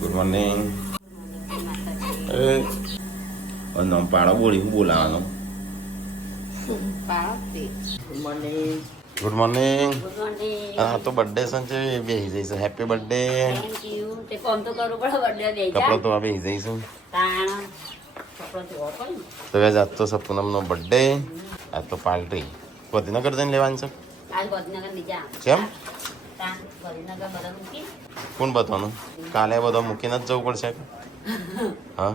Good morning. નામ પાડો બોલી હું બોલાવાનો. Good morning. Good morning. હા તો બર્થડે સંજય બેસી જઈશું. Happy birthday. Thank you. તે ફોન તો કરવું પડે બર્થડે દે જા. કપડો તો આ બેસી જઈશું. તાણ કપડો ધોવો પડે ને. તો આજ તો છે પૂનમનો બર્થડે. આજ તો પાર્ટી ગાંધીનગર જઈને લેવાની છે. આજ ગાંધીનગર નીચે કેમ? તાણ ગાંધીનગર બધા મૂકી કોણ બતાવવાનું? કાલે બધો મૂકીને જ જવું પડશે. હા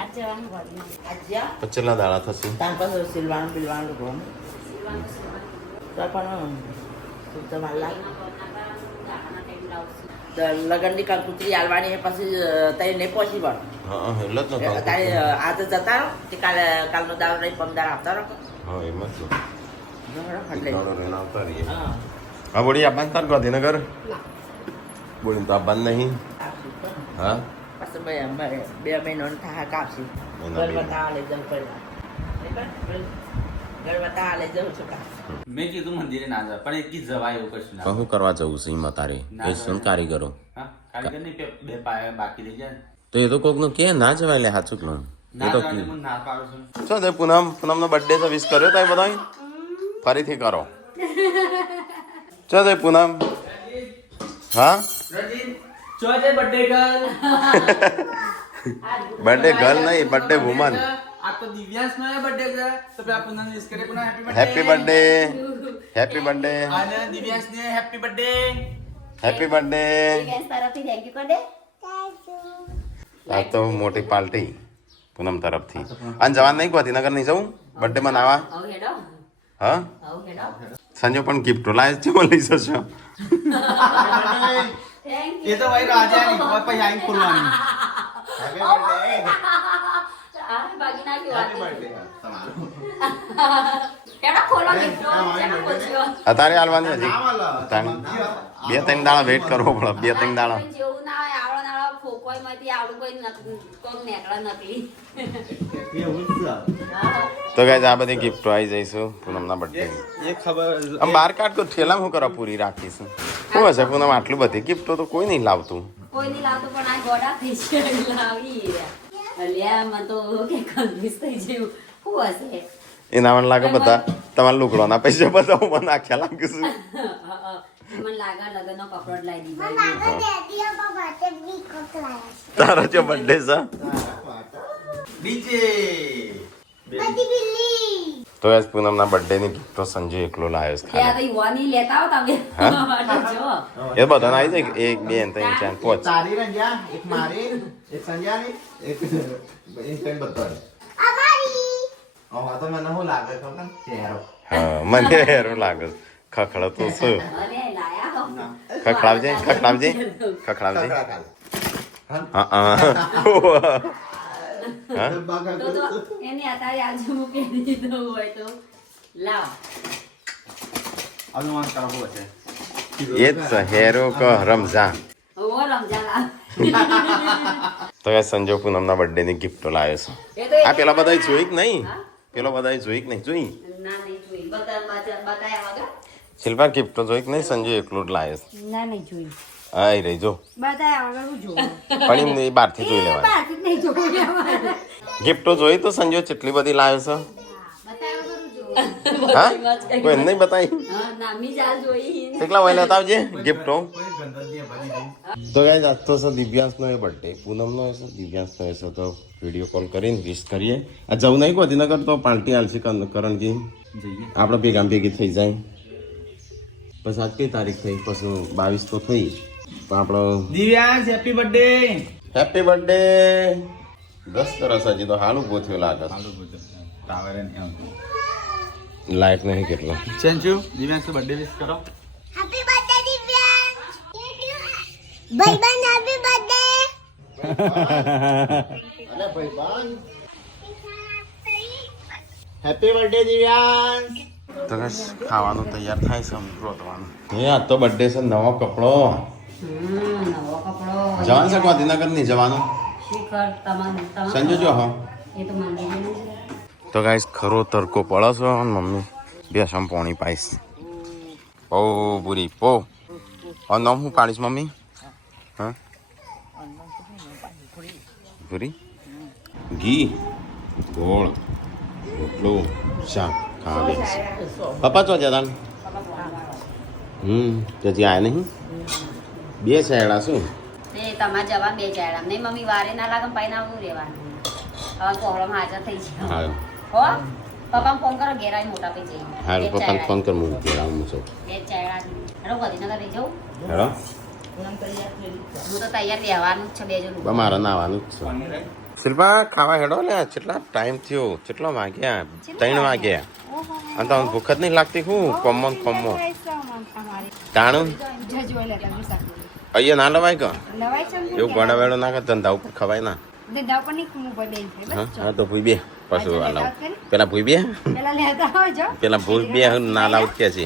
આજ જવાનું ગાંધીનગર. આજ જા. પછીના દાડા થશે. તાન પાછું સિલવાનું બિલવાનું ઘઉં તો પણ તમારે લગનની કંકુતરી આલવાની એ પછી તઈ નહીં પહોંચી પણ હા એટલે જ ને. તારે આજે જતા રહો તે કાલનો દાડો રહી પમદાર આવતા રહો હા એમ જ એટલે આવતા રહીએ. હા હા બોડી આપવાનું તાર ગાંધીનગર બોડી તો આપવાનું નહીં. હા પછી બે મહિનો થાય કાપશું મહિના બે. ગરબતા લઈ જવું પડે ગરબતા લઈ જવું છું મેં કીધું મંદિરે ના જાય પણ એક જવાય એવું કશું તો ના શું કરવા જવું છે એમાં તારે? ના એ શું કારીગરો? હા કારીગર ની બે પાયા બાકી રહી જાય ને. તો એ તો કોકનું કે ના જવાય લે સાચું કહું. એ ના તો જવાને હું ના પાડું છું. શું તે પૂનમનો બર્થડે છે વિશ કર્યો તાય બધા? ફરીથી કરો. ચો તે પૂનમ. હા ચોજે બર્થડે ગર્લ બર્થડે ગર્લ નહીં બર્થડે વુમન. આ તો દિવ્યાસ નો બર્થડે છે તો પે આપું નામ વિશ કરે પણ હેપી બર્થડે. Happy birthday. અને દિવ્યાસ ને happy birthday. Happy birthday. Gas તરફથી થેન્ક યુ કર દે. આ તો મોટી પાર્ટી પૂનમ તરફથી. અને જવાનું નહીં ગાંધીનગર નહીં જવું બર્થડે મનાવવા? આવ હેડો હા આવ હેડો. સંજય પણ ગિફ્ટો લાવે છે લઈ જશો. થેન્ક એ તો ભાઈ રાજા ની પછી આઈ ખોલવાની. આ બાકી નાખી વાત. હેડો ખોલો મિત્રો. હેડો ખોલ્યો. અત્યારે હાલવાની હજી બે ત્રણ દાડા વેઇટ કરવો પડે. બે ત્રણ દાડા જેવું ના હોય આવડો નાળો ફોકોયમાંથી આવડું કોઈ કોક નેકળા નકલી. તો ગાઈઝ આ બધી ગિફ્ટો આવી જઈશું પૂનમના બર્થડે. એ ખબર આમ બહાર કાઢ તો ઠેલા હું કરવા પૂરી રાખીશું. શું હશે પૂનમ આટલું બધી ગિફ્ટો તો કોઈ નહીં લાવતું. કોઈ નહીં લાવતું પણ આ ગોડા થઈ છે લાવી અલ્યા મને તો કે કન્ફ્યુઝ થઈ જેવું શું હશે. એના મને લાગે બધા તમારા લુગડોના પૈસા બધા હું મને નાખ્યા લાગે છું. મને લાગે લગનનો કપડો જ લાવી દીધો. તારો જો બર્થડે છે ડીજે તો આજ પૂનમના બર્થડે ની ગિફ્ટો સંજય એકલો લાવ્યો છે ત્યાં ખાલી. તો યુવાની લેતા આવો તમે જો એ બધાને આવી જાય 1 2 3 4 5. તારી રંગ્યા એક મારી એક સંજ્યાની એક ત્રણ બધાની આ તો મને શું લાગે ખબર ચહેરો હા મને હેરું લાગે છે. ખખડો તો શું અરે લાયા હો ખખડાવજે ખખડાવજે ખખડાવજે. હા હા હા તો એની અત્યારે આજુ મૂકી દીધું હોય તો લાવ અનુમાન કરવો છે. એ જ છે હેરો ક રમઝાન. ઓ રમજા લાવ તો એ સંજય પૂનમના બર્થડે ની ગિફ્ટો લાવ્યો છે. એ તો આ પેલા બધા જોઈ કે નહીં? પેલો બધા જોઈ કે નહીં? જોઈ ના નહીં જોઈ બતાયા વગર શિલ્પા ગિફ્ટો જોઈ કે નહીં? સંજય એકલો જ લાવ્યો છે. ના નહીં જોઈ આઈ રહી જો બતાયા વગર હું જોઉં પણ એમને એ બહારથી જોઈ લેવાય. બાકી નહીં જોઉં ગિફ્ટો જોઈ તો સંજય કેટલી બધી લાવ્યો બતાયા વગર હું જોઉં છે. હા કોઈ નહીં બતાવી હા નામી જા જોઈ કેટલા વાય લેતા આવજે ગિફ્ટો. તો ગાઈઝ આજ તો છે દિવ્યાંશનો એ બર્થડે પૂનમનો હશે દિવ્યાંશનો હશે તો વિડીયો કોલ કરીને વિશ કરીએ. આ જવું નહીં ગાંધીનગર તો પાર્ટી આલશે કરણજી જઈએ આપણે ભેગા ભેગી થઈ જાય. પછી આજ કઈ તારીખ થઈ? પછી 22 તો થઈ પણ આપણો Divyas happy birthday. Happy birthday 10 સરસ હજી તો હાલ ઉભો થયો લાગે ટાવર એમ લાઈટ નહીં કેટલો. ચેન્જુ દિવ્યાસ બર્થડે વિશ કરો. Happy birthday, Divya! Bye bye, happy birthday! અરે ભાઈ બાન હેપી બર્થડે દિવ્યાંશ. તો બસ ખાવાનું તૈયાર થાય છે રોતવાનું. એ આ તો બર્થડે છે નવો કપડો નવો કપડો જવાનું છે ગાંધીનગર નહીં જવાનું શિખર તમામ સંજય જો હા. એ તો મંદિર તો ગાઈસ ખરો તડકો પડે છે અને મમ્મી બેસમ પાણી પાઈશ બહુ બુરી પો નામ હું પાડીશ મમ્મી? હા પૂરી ઘી ગોળ રોટલો શાક ખાવા બેસી પપ્પા ચો જતા ત્યાંથી આયા નહીં બે સાયડા શું તે તમારે જવા બે ચાયડા નહીં મમ્મી વારે ના લાગે પાઈ ના આવું રહેવાનું હવે પ્રોબ્લેમ હાજર થઈ છે હા હો પપ્પાને ફોન કરો ઘેર આવી મોટા પઈ જઈએ હા બે પપ્પાને ચાયડા. ફોન કર હું ઘેર આવું છું બે ચાયડા હેડો ગાંધીનગર રહી જાઉં હેડો હું તો તૈયાર રહેવાનું જ છે બે જણ મારે નાવાનું જ છે શિલ્પા ખાવા હેડો લે કેટલા ટાઈમ થયો કેટલો વાગ્યા 3 વાગ્યા અને તમને ભૂખ જ નહીં લાગતી હું કોમો તાણું અહીંયા ના લવાય કે એવું ગોડા વેળો ના કર ધંધા ઉપર ખવાય ના હા તો ભૂઈ બે પાછું આ લાવ પેલા ભૂઈ બે પેલા ભૂઈ બે ના લાવ કે છે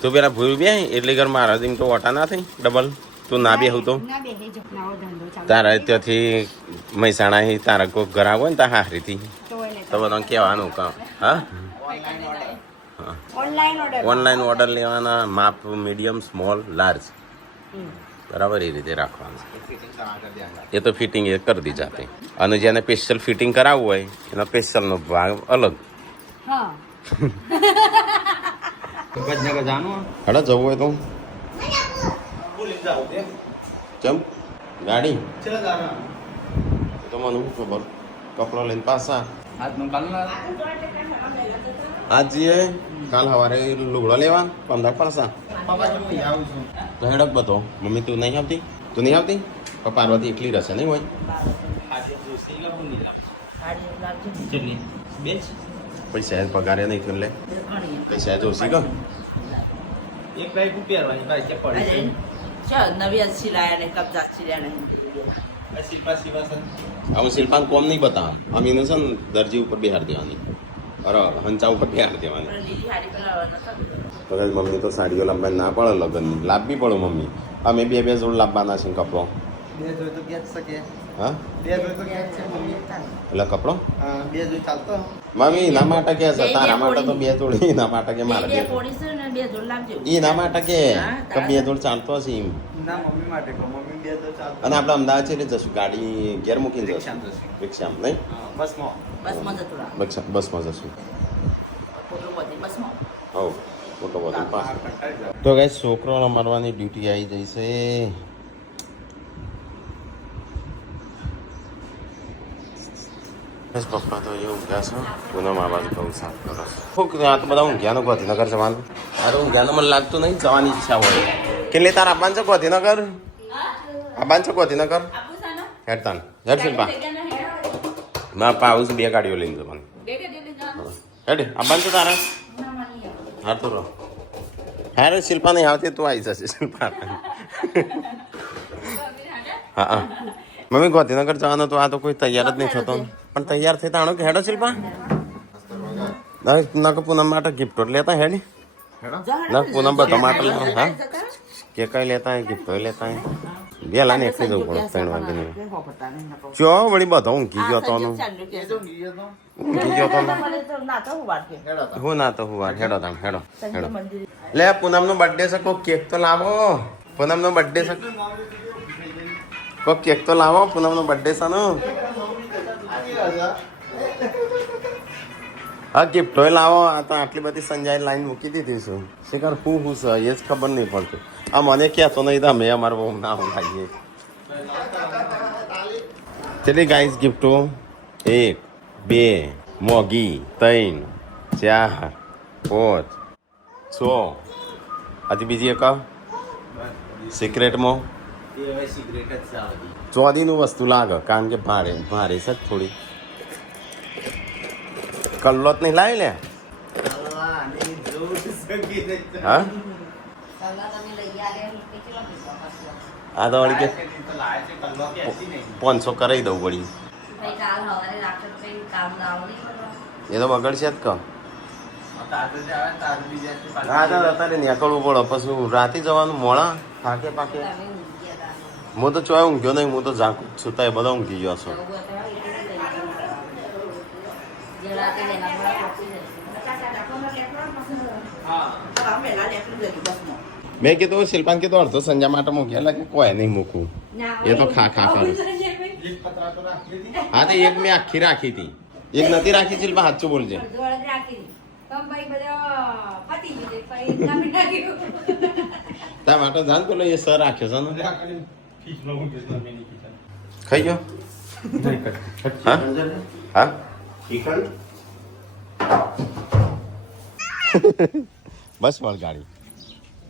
તું પેલા ભૂઈ બે એટલે ઘર મારા એમ તો ઓટા ના થઈ ડબલ તું ના બે હું તો તારા ત્યાંથી મહેસાણા તારા કોઈ ઘર આવો ને ત્યાં હારીથી તો બધા કહેવાનું કામ હા ઓનલાઈન ઓર્ડર લેવાના માપ મીડિયમ સ્મોલ લાર્જ બરાબર એ રીતે રાખવાનું એ તો ફિટિંગ એ કરી દી જાતે અને જેને સ્પેશિયલ ફિટિંગ કરાવવું હોય એનો સ્પેશિયલનો ભાગ અલગ હડા જવું હોય તો ચમ ગાડી તો મને ખબર કપડો લઈને પાછા આજ જઈએ કાલ સવારે લુગડો લેવા 15 પાછા તો હેડક બધો મમ્મી તું નહીં આવતી તું નહીં આવતી પણ પાર્વતી એકલી રહેશે નહીં હોય પૈસા પગારે નહીં કરી લે પૈસા જોશી કો એક ભાઈ પહેરવાની ભાઈ કે પડી નવી સિલાયા ને કબજા સિલાયા નહીં હું શિલ્પાન કોમ નહીં બતાવ અમીનું છે ને દરજી ઉપર બિહાર દેવાની બરાબર હંચા ઉપર બિહાર દેવાની મમ્મી તો સાડીઓ લાવવા ના પડે લગ્નની લાવવી પડે મમ્મી અમે બે જોડ લાવવાના છે કપડો બે જોઈ તો ક્યાં શકે હા બે જોઈ તો ક્યાં છે મમ્મી એટલે કપડો હા બે જોઈ ચાલતો મમ્મી એના માટે કે છે તારા માટે તો બે જોડ એના માટે કે મારે બે પોણી છે ને બે જોડ લાવજો એના માટે કે બે જોડ ચાલતો હશે એમ ના મમ્મી માટે કહો મમ્મી બે જોઈ ચાલતો અને આપણે અમદાવાદ છે જશું ગાડી ઘેર મૂકીને જશું રિક્ષામાં નહીં બસમાં બસમાં જતું રાખ બસમાં જશું ખોટું બધી બસમાં હો મોટો બધો તો ગાઈસ છોકરોને મારવાની ડ્યુટી આવી જઈ છે બસ પપ્પા તો એવું ઊંઘ્યા છે પૂનમ આ બાજુ બહુ સાફ કરો શું આ તો બધા ઊંઘ્યાનું ગાંધીનગર જવાનું અરે ઊંઘ્યાનું મને લાગતું નહીં જવાની ઈચ્છા હોય કેટલે તાર આવવાનું છે ગાંધીનગર આવવાનું છે ગાંધીનગર હેડ તાન હેડ શિલ્પા ના પાઉસ બે ગાડીઓ લઈને જવાનું હેડ આવવાનું છે તારા હા તો રહો હા રે શિલ્પા નહીં આવતી તું આવી જશે શિલ્પા હા હા મમ્મી ગાંધીનગર જવાનું તો આ તો કોઈ તૈયાર જ નહીં થતો પણ તૈયાર થઈ તાણો કે હેડો શિલ્પા ના કે પૂનમ માટે ગિફ્ટો લેતા હેડ ના પૂનમ બધા માટે લેવા હા કે કઈ લેતા હે ગિફ્ટો લેતા હે ગેલા ને એકલી જવું પડે 3 વાગે નહીં ચો વળી બધો ઊંઘી ગયો તો ઊંઘી ગયો તો હું ના તો હું વાર હેડો તાણ હેડો હેડો લે પૂનમ નો બર્થડે છે કોઈ કેક તો લાવો પૂનમ નો બર્થડે છે કોઈ કેક તો લાવો પૂનમ નો બર્થડે છે નો હા ગિફ્ટો લાવો આ તો આટલી બધી સંજય લાઈન મૂકી દીધી છું શિકાર હું છે એ જ ખબર નહીં પડતું આ મને કહેતો નહીં તો અમે અમારે બહુ ના લાગીએ ચલી ગાઈસ ગિફ્ટો 1 2 મોગી 3 4 5 6 હજી બીજી એક સિક્રેટમાં ચોદીનું વસ્તુ લાગે કારણ કે ભારે ભારે છે જ થોડી કલ્લો જ નહીં લાવી લે હા આ તો વળી કે 500 કરાવી દઉં વળી એ તો બગડશે જ કહો હા તો અત્યારે નીકળવું પડે પછી રાતે જવાનું મોડા થાકે પાકે હું તો ચોય ઊંઘ્યો નહીં હું તો ઝાંકું છું તો એ બધા ઊંઘી ગયો છું મેં કીધું શિલ્પાને કીધું અડધો સંજા માટે મૂક્યા એટલે કે કોઈ નહીં મૂકવું એ તો ખા ખા કરે હા તો એક મેં આખી રાખી હતી એક નથી રાખી શિલ્પા સાચું બોલજે તાર માટે જાણ પેલો એ સર રાખ્યો છે ને ખાઈ ગયો હા હા બસ વળગાડી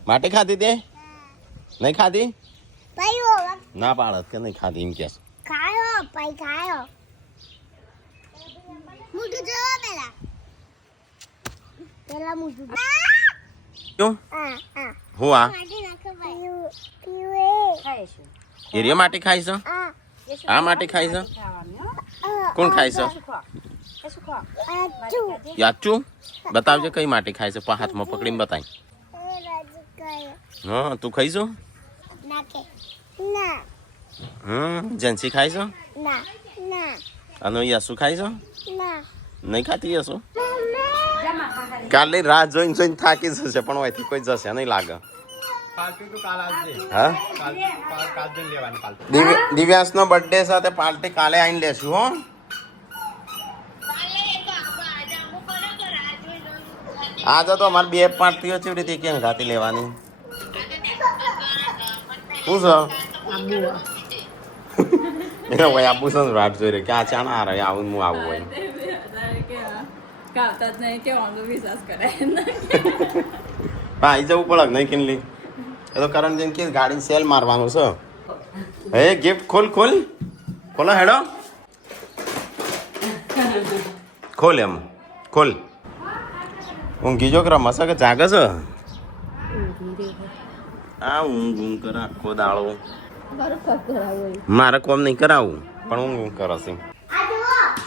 માટે ખાધી તે નહીં ખાધી ભાઈ હોવા ના પાડત કે નહીં ખાધી એમ કે ખાયો ભાઈ ખાયો મુઠું જોવો પેલા મુઠું ક્યું આ હું આ માટી નાખો ભાઈ પીવે એરિયા માટે ખાઈ છે આ માટે ખાઈ છે કોણ ખાય છે આચું યાચું બતાવજે કઈ માટે ખાય છે હાથમાં પકડીને બતાય એ રાજુ ખાયો હા તું ખાઈશું નાખે ના જેન્સી ખાય છે ના ના અને યસુ ખાય છે ના નહીં ખાતી યસુ કાલે રાહ જોઈને જોઈને થાકી જશે પણ અહીંથી કોઈ જશે નહીં લાગે હા દિવ્યાંશ નો બર્થડે સાથે પાર્ટી કાલે આવીને લેશું હો આજે તો અમારે બે પાર્ટીઓ છે રીતે ક્યાં રાતે લેવાની શું છે હોય આબુ છે રાત જોઈ રહી કે આ ચાણા આ રહે આવું હું આવું હોય ભાઈ જવું પડે નહીં કિનલી એ તો કરણ જેમ કે ગાડી સેલ મારવાનું છે હે ગિફ્ટ ખોલ ખોલ ખોલો હેડો ખોલ એમ ખોલ ઊંઘી જો કે રમશે કે જાગે છે આ ઊંઘ ઊંઘ કરે આખો દાડો મારે કોમ નહીં કરાવું પણ ઊંઘ કરશે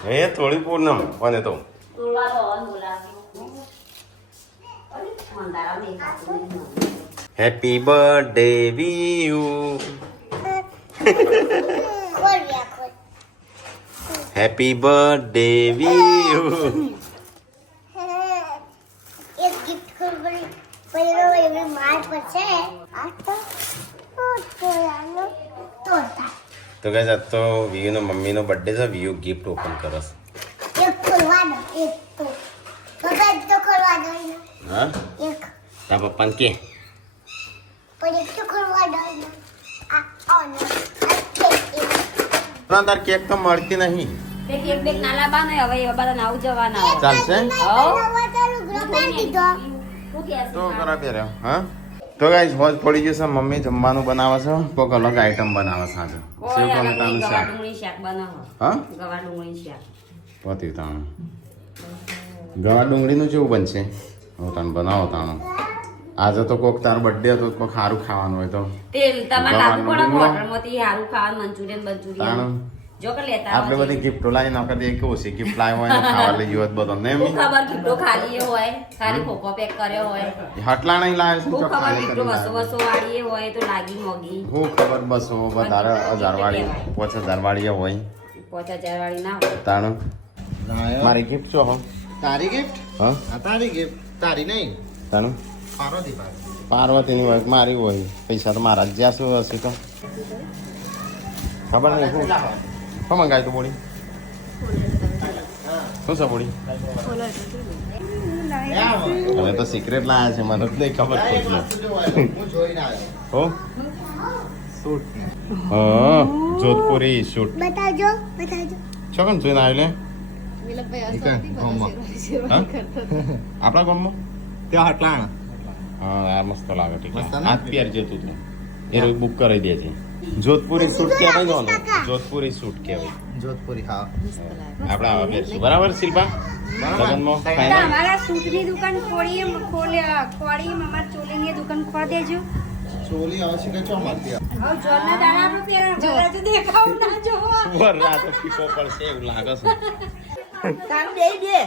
હે થોડી પૂર્ણમ કોને તો હેપી બર્થડે વીયુ ખોલ ગયા ખોલ હેપી બર્થડે વીયુ એક ગિફ્ટ ખોલ પડી પહેલો એવી માર પડશે આ તો તોડાનો તોડતા તો ગાઈસ આ તો વીયુ નો મમ્મી નો બર્થડે છે વીયુ ગિફ્ટ ઓપન કરસ એક ખોલવાનો એક તો બધા તો ખોલવાનો હા એક તા પપ્પાને કે પણ એક તો ખોલવાનો આ ઓન આ તાર કેક તો મળતી નહીં કેક બેક નાના બાને હવે એ બધા નાવ જવાના હોય. ચાલશે તો કરા પહેર્યો હા તો ગાઈસ હોજ પડી ગયું છે મમ્મી જમવાનું બનાવે છે કોક અલગ આઈટમ બનાવે છે આજે સેવ કોઈ આ ટમેટાનું ગવા શાક ડુંગળી શાક બનાવો. હા ગવા ડુંગળી શાક. પતી તાણું ગવા ડુંગળીનું કેવું બનશે હું તને બનાવો તાણું આજે તો કોક તારો બર્થડે હતો કોક સારું ખાવાનું હોય તો તેલ તમારે ગવા લાગુ પડે ડુંગળીનું? હોટલમાંથી સારું ખાવાનું મંચુરિયન બંચુરિયન તાણું જો કે લેતા આપણે આવજે. બધી ગિફ્ટો લાવી નાખે તો એક ઓછી ગિફ્ટ લાવી હોય ને ખાવા લઈ ગયો બધો ને હું ખબર કીટો ખાલી એ હોય ખાલી ખોખો પેક કર્યો હોય હટલા નહીં લાવે છે હું તો ખબર ખાલી કીટો કરી બસો બસો વાળી એ હોય તો લાગી મોગી હું ખબર બસો વધારે 1000 વાળી 5000 વાળી હોય 5000 વાળી ના હોય. તાણું મારી ગિફ્ટ છો હો તારી ગિફ્ટ હા તારી ગિફ્ટ તારી નહીં તાણું પાર્વતી પાર્વતીની હોય કે મારી હોય પૈસા તો મારા જ જ્યાં શું હશે તો ખબર નહીં શું શું મંગાવ્યું તું બોડી શું છે બોડી હવે તો સિક્રેટ લાયા છે મને જ નહીં ખબર પડતી હું જોઈને આવ્યો હો હા જોધપુરી શૂટ બતાજો બતાજો છો કેમ જોઈને આવ્યો હા આપણા ગામમાં ત્યાં હટલાણ હા આ મસ્ત લાગે ઠીક મસ્ત છે ને? આજ પહેર જતું તું એ રોજ બુક કરી દે છે જોધપુરી સૂટ કહેવાય ને જોધપુરી સૂટ કહેવાય જોધપુરી હા આપણે આવા પહેરશું બરાબર શિલ્પા લગનમાં final? અમારા સૂટની દુકાન ખોડીએ ખોડીએ અમારા ચોલીની દુકાન ખોલી દેજો. ચોલી આવશે કે ચો મારતી હવે જોરના દાણા આપણે પહેરા ઘરે તો દેખાવ ના જોવા. વર રાતે ફીકો પડશે એવું લાગે છે તારું દે દે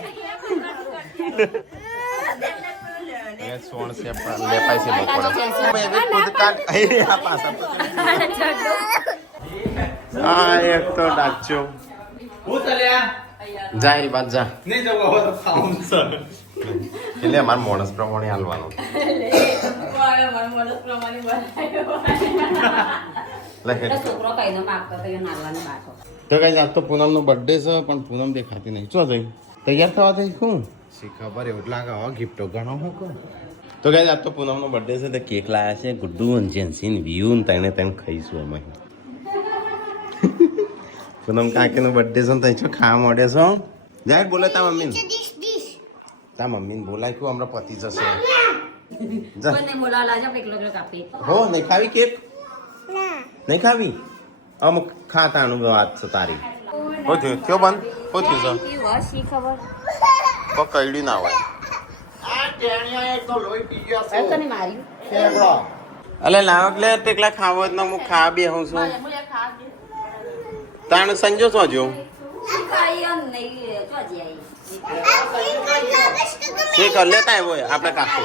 એ સોણ છે પણ લેપાય છે બપોરે એવી કૂદકાટ અહીં આ પાછા આ એક તો ડાચો હું ચાલ્યા જાહેર બાદ જા નહીં જવું હવે તો ખાવું છે એટલે અમારે માણસ પ્રમાણે હાલવાનું એટલે છોકરો કહીને માગતો તો એ નાલવાની બાટો તો કઈ આજ તો પૂનમનો બર્થડે છે પણ પૂનમ દેખાતી નહીં શું થઈ તૈયાર થવા થઈ શું શી ખબર એવું જ લાગે હવે ગિફ્ટો ગણો હું કહું તો કઈ આજ તો પૂનમનો બર્થડે છે તો કેક લાયા છે ગુડ્ડુ અને જેન્સીન વ્યૂ ને તેને ખાઈશું અમે પૂનમ કાકીનો બર્થડે છે ને તો ખાવા મળે છો જાય બોલે તા મમ્મીને તા મમ્મીને બોલાય કયું હમણાં પતી જશે કોઈને બોલાવા લાજા એકલો એકલો કાપી હો નહીં ખાવી કેક નહીં ખાવી અમુક ખાતાનું વાત છે તારી શું થયું કયો બંધ શું થયું છે શી ખબર કોઈ કઈડી ના હોય આ ટેણિયા એક તો લોહી પી ગયો છે તને માર્યું કેવડો અલે લાવ એટલે તેકલા ખાવો જ ના હું ખા બે હું છું તાણ સંજો છો જો શીખાય નહીં ચોજી આવી તે કર લેતા હોય આપણે કાકો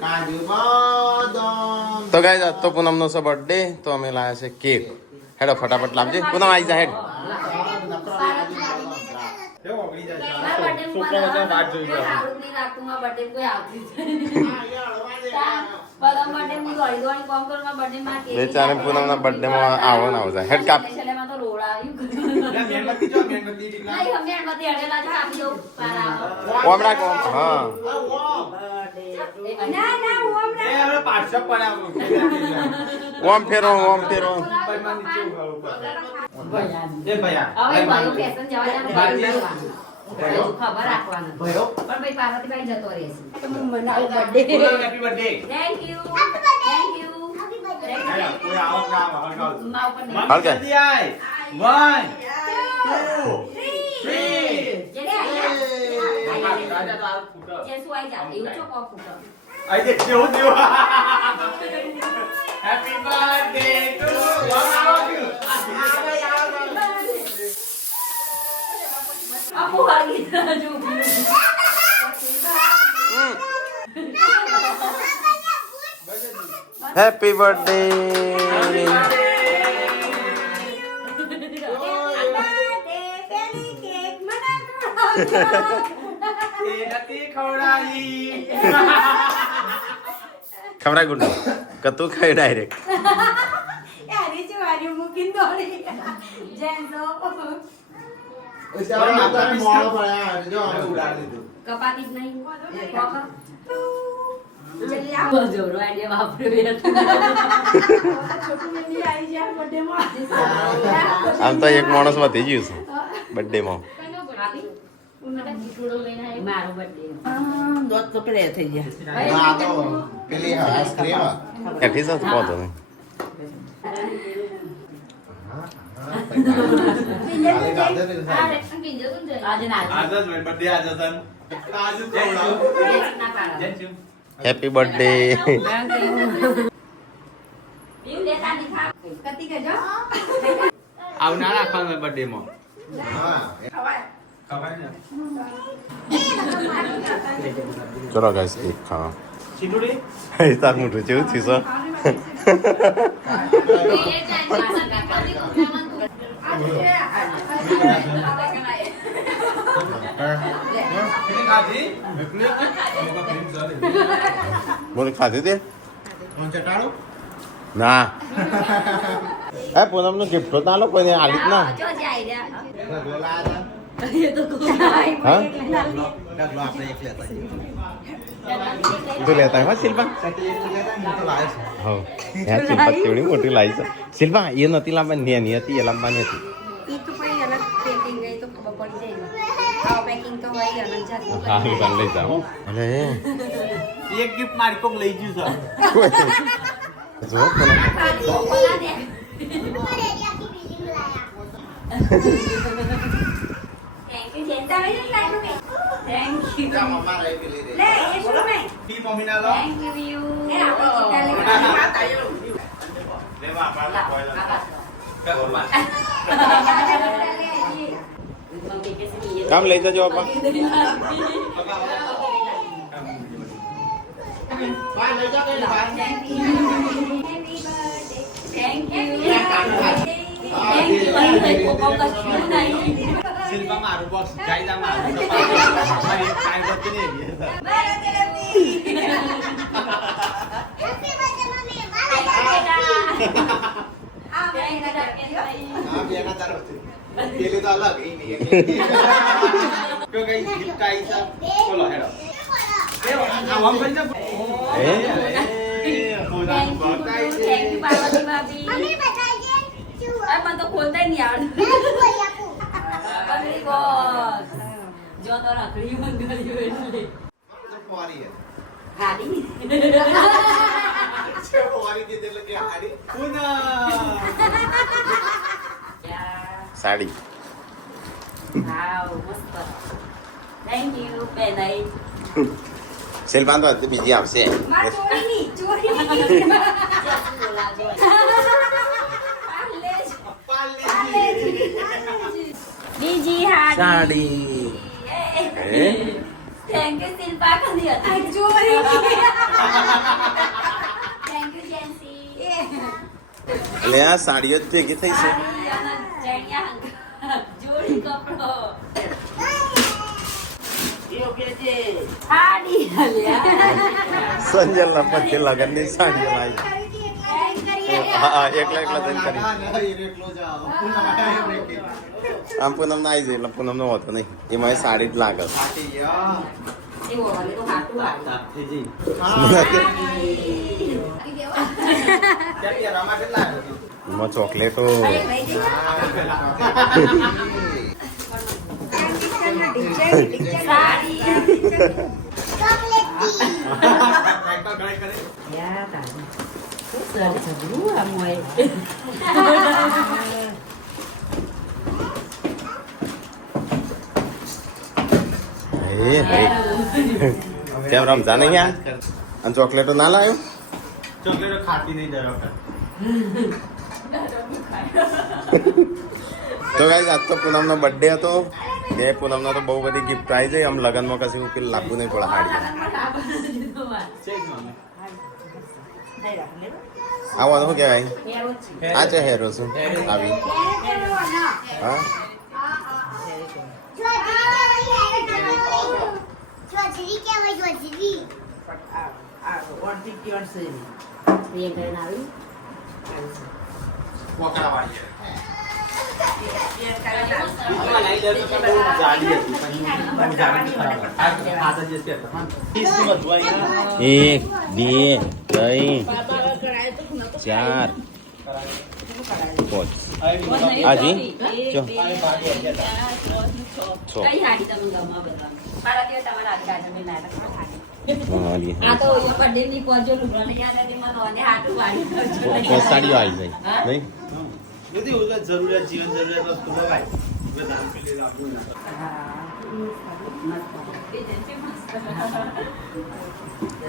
કાજુ બદામ તો ગાઈસ આજ તો પૂનમનો છે બર્થડે તો અમે લાયા છે કેક હેડો ફટાફટ લાવજે પૂનમ આવી જા હેડ બેચારે પૂનમના બર્થડે માં આવો ના આવતા હેડ કાપ ઓમરા કોમ હા ઓમ ફેરો હવે ભાઈઓ ફેશન જવા ખબર રાખવાનું પણ ભાઈ પાર્વતીભાઈ જતો રહેશે થેન્ક યુ હળગે Happy birthday to આપો વાગી જો હેપી બર્થડે ખવડા ગુડ્ડુ કતું ખાઈ ડાયરેક્ટ કપાતી જ નહીં જોરો આઈડિયા વાપર્યો આમ તો એક માણસ વધી ગયું છે બર્થડે માં મારો બર્થડે દોત તો પેલે થઈ ગયા આ તો પેલી આઈસ્ક્રીમ એઠી સાથે પહોંચો નહીં આજે ના હેપી બર્થડે આવના રાખવાનું બર્થડે માં ચલો ગાઈસ કેક ખાવા એ તાર મોટું જેવું થયું સર બોલ ખાધી તે ના એ પૂનમ નું ગિફ્ટ તો આલો કોઈને આલી જ ના હા તું લેતા હે શિલ્પા હા યાર શિલ્પા કેવડી મોટી લાવી છે શિલ્પા એ નથી લાવવાની નેની હતી એ લાવવાની હતી એ તો પછી અલગ પેકિંગ ગઈ તો ખબર પડી જાય ને પેકિંગ તો હોય અલગ જાતનું હા હું લઈ જાઉં અરે એક ગિફ્ટ મારી કોક લઈ ગયું છે જો પૂનમ લે એ શું નહીં ટી મમ્મીના લો એ આપણે લેવા આપણા કોઈલા કામ લઈ જજો આપા થેન્ક યુ શિલ્પા મારું બોક્સ જાય તા મારું મારી કાઈ ગતિ નહીં હેપી બર્થડે મમ્મી આ બેના તારો પેલી તો અલગ ઈ નહીં તો કઈ ગિફ્ટ આવી છે બોલો હેડો આ મમ કરી દે થેન્ક યુ પાર્વતી ભાભી મમ્મી બતાઈએ શું આ મને તો ખોલતા નહીં આવડે કોઈ આપું પગડી બોક્સ જો તો રાખડી મંગાવ્યું એટલે તો પોરી હે હાડી છે પોરી કે એટલે કે હાડી પુના સાડી વાવ મસ્ત થેન્ક યુ બેનાઈ શિલ્પા તો હજી બીજી આવશે માર ચોરીની બીજી હાડી હે? થેન્ક યુ શિલ્પા કંદી હતી ચોરી થેન્ક યુ જેન્સી એટલે આ સાડીઓ જ ભેગી થઈ છે સાડી અને ચણિયા જોડી કપડો સાડી હલ્યા સંજલના પછી લગનની સાડીઓ લાવી હા એકલા જઈને કરી એટલો જાવ પૂનમ આમ પૂનમ ના આવી જાય એટલે પૂનમ નો હોતો નહીં એમાં સાડી જ લાગે હાટી યા એવો હવે તો હાટું આવ્યું થઈ જઈ ત્યાં રામા કેટલા આવ્યો એમાં ચોકલેટો સાડી ચોકલેટ ટી ટ્રેક્ટર ગાડી કરે યા તારી સરસ જબરું આ મોય કેમ રમતા નહીં યાર અને ચોકલેટો ના લાવ્યો ચોકલેટો ખાતી નહીં દર વખત તો ગાઈસ આજ તો પૂનમનો બર્થડે હતો એ પૂનમનો તો બહુ બધી ગિફ્ટ આવી જાય આમ લગનમાં કશું પેલું લાગવું નહીં પડે હાડી છે મમ્મી આવો શું કહેવાય આ છે હેરો શું આવી હા ચોજરી કહેવાય ચોજરી પોકડા વાળી જાડી હતી પણ જાડી આ તો જે છે એક બે ત્રણ ચાર પાંચ હાજી ચો કઈ હાડી તમે ગમા બધા મારા કે તમારા હાથ કાઢે મેં ના આ તો એ બર્થડે ની કોજો લુગડાને યાદ હતી મને ઓને હાટું વાળી કરજો સાડીઓ આવી જાય નહીં બધી જરૂરિયાત જીવન જરૂરિયાત વસ્તુ લવાય બધા પેલી રાખવું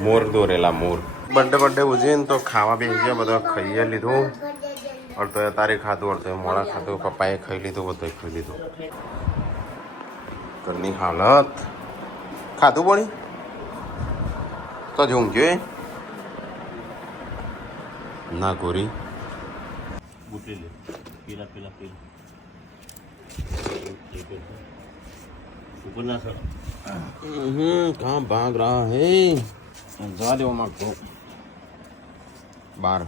મોર દોરેલા મોર બર્થડે ઉજવીને તો ખાવા બેસી ગયા બધા ખાઈએ લીધું અડધો તારે ખાધું અડધો મોડા ખાધું પપ્પાએ ખાઈ લીધું બધું ખાઈ લીધું ઘરની હાલત ખાધું પડી તો જ ઊંઘ્યો ના ગોરી બુટલી લે પીલા પીલા પીલા ઉપર ના સર कहाँ भाग रहा है जवा दो माँ को बार